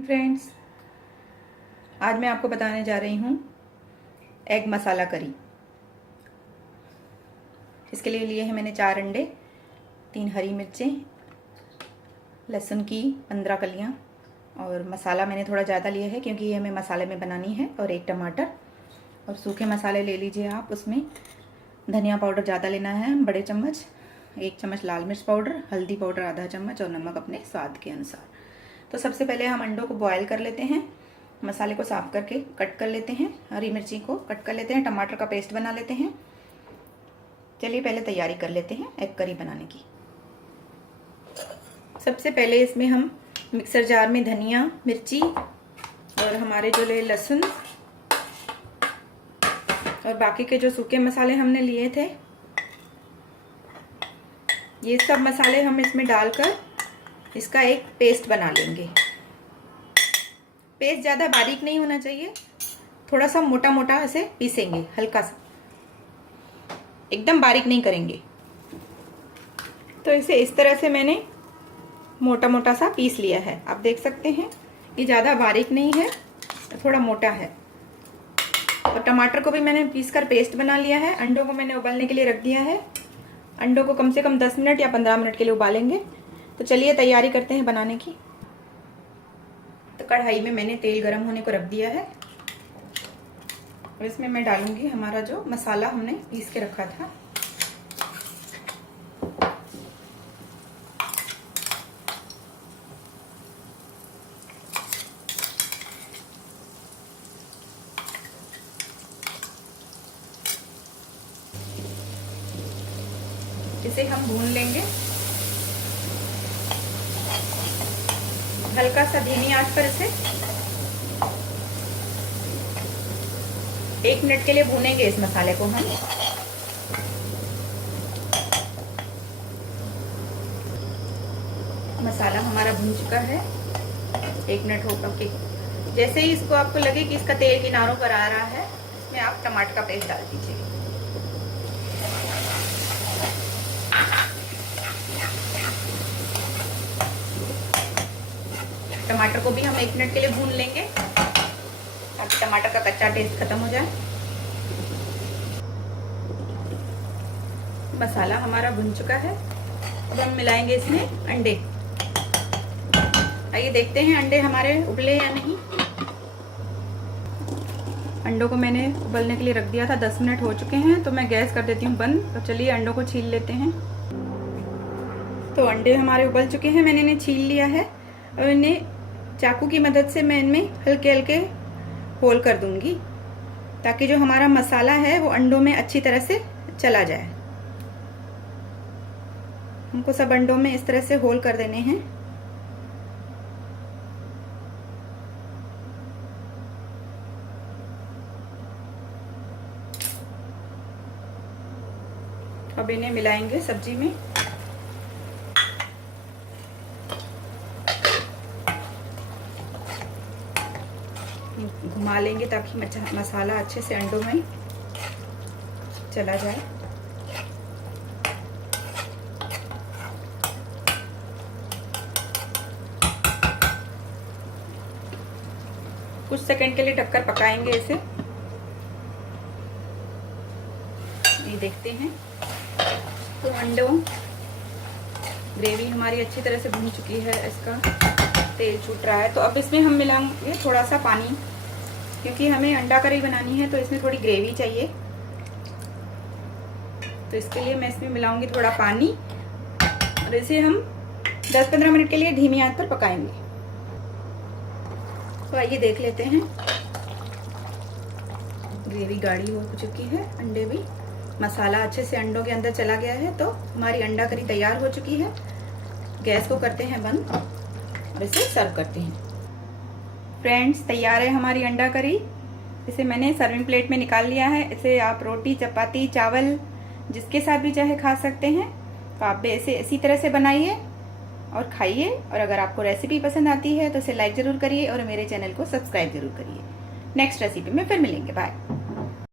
Friends, आज मैं आपको बताने जा रही हूँ एग मसाला करी। इसके लिए लिए हैं मैंने 4 अंडे, 3 हरी मिर्चें, लहसुन की 15 कलियाँ और मसाला मैंने थोड़ा ज़्यादा लिया है क्योंकि ये हमें मसाले में बनानी है। और 1 टमाटर और सूखे मसाले ले लीजिए आप। उसमें धनिया पाउडर ज़्यादा लेना है, बड़े चम्मच, 1 चम्मच लाल मिर्च पाउडर, हल्दी पाउडर आधा चम्मच और नमक अपने स्वाद के अनुसार। तो सबसे पहले हम अंडों को बॉयल कर लेते हैं, मसाले को साफ करके कट कर लेते हैं, हरी मिर्ची को कट कर लेते हैं, टमाटर का पेस्ट बना लेते हैं। चलिए पहले तैयारी कर लेते हैं एग करी बनाने की। सबसे पहले इसमें हम मिक्सर जार में धनिया, मिर्ची और हमारे जो लहसुन और बाकी के जो सूखे मसाले हमने लिए थे, ये सब मसाले हम इसमें डालकर इसका एक पेस्ट बना लेंगे। पेस्ट ज़्यादा बारीक नहीं होना चाहिए, थोड़ा सा मोटा मोटा ऐसे पीसेंगे, हल्का सा, एकदम बारीक नहीं करेंगे। तो इसे इस तरह से मैंने मोटा मोटा सा पीस लिया है। आप देख सकते हैं ये ज़्यादा बारीक नहीं है, थोड़ा मोटा है। और टमाटर को भी मैंने पीस कर पेस्ट बना लिया है। अंडों को मैंने उबालने के लिए रख दिया है। अंडों को कम से कम 10 मिनट या 15 मिनट के लिए उबालेंगे। तो चलिए तैयारी करते हैं बनाने की। तो कढ़ाई में मैंने तेल गरम होने को रख दिया है और इसमें मैं डालूंगी हमारा जो मसाला हमने पीस के रखा था। इसे हम भून लेंगे हल्का सा धीमी आंच पर। इसे 1 मिनट के लिए भूनेंगे इस मसाले को हम। मसाला हमारा भून चुका है। 1 मिनट होकर के जैसे ही इसको आपको लगे कि इसका तेल किनारों पर आ रहा है, इसमें आप टमाटर का पेस्ट डाल दीजिए। टमाटर को भी हम 1 मिनट के लिए भून लेंगे ताकि टमाटर का कच्चा टेस्ट खत्म हो जाए। मसाला हमारा भुन चुका है। अब हम मिलाएंगे इसमें अंडे। आइए देखते हैं अंडे हमारे उबले या नहीं। अंडों को मैंने उबलने के लिए रख दिया था, 10 मिनट हो चुके हैं। तो मैं गैस कर देती हूँ बंद। तो चलिए अंडों को छील लेते हैं। तो अंडे हमारे उबल चुके हैं, मैंने इन्हें छील लिया है। और इन्हें चाकू की मदद से मैं इनमें हल्के हल्के होल कर दूंगी ताकि जो हमारा मसाला है वो अंडों में अच्छी तरह से चला जाए। हमको सब अंडों में इस तरह से होल कर देने हैं। अब इन्हें मिलाएंगे सब्जी में। घुमा लेंगे ताकि मसाला अच्छे से अंडों में चला जाए। कुछ सेकंड के लिए ढककर पकाएंगे इसे। ये देखते हैं तो अंडों ग्रेवी हमारी अच्छी तरह से भून चुकी है, इसका तेल छूट रहा है। तो अब इसमें हम मिलाएंगे थोड़ा सा पानी, क्योंकि हमें अंडा करी बनानी है तो इसमें थोड़ी ग्रेवी चाहिए। तो इसके लिए मैं इसमें मिलाऊंगी थोड़ा पानी और इसे हम 10-15 मिनट के लिए धीमी आंच पर पकाएंगे। तो आइए देख लेते हैं। ग्रेवी गाढ़ी हो चुकी है, अंडे भी, मसाला अच्छे से अंडों के अंदर चला गया है। तो हमारी अंडा करी तैयार हो चुकी है। गैस को करते हैं बंद और इसे सर्व करते हैं। फ्रेंड्स, तैयार है हमारी अंडा करी। इसे मैंने सर्विंग प्लेट में निकाल लिया है। इसे आप रोटी, चपाती, चावल जिसके साथ भी चाहे खा सकते हैं। तो आप भी इसे इसी तरह से बनाइए और खाइए। और अगर आपको रेसिपी पसंद आती है तो इसे लाइक ज़रूर करिए और मेरे चैनल को सब्सक्राइब ज़रूर करिए। नेक्स्ट रेसिपी में फिर मिलेंगे। बाय।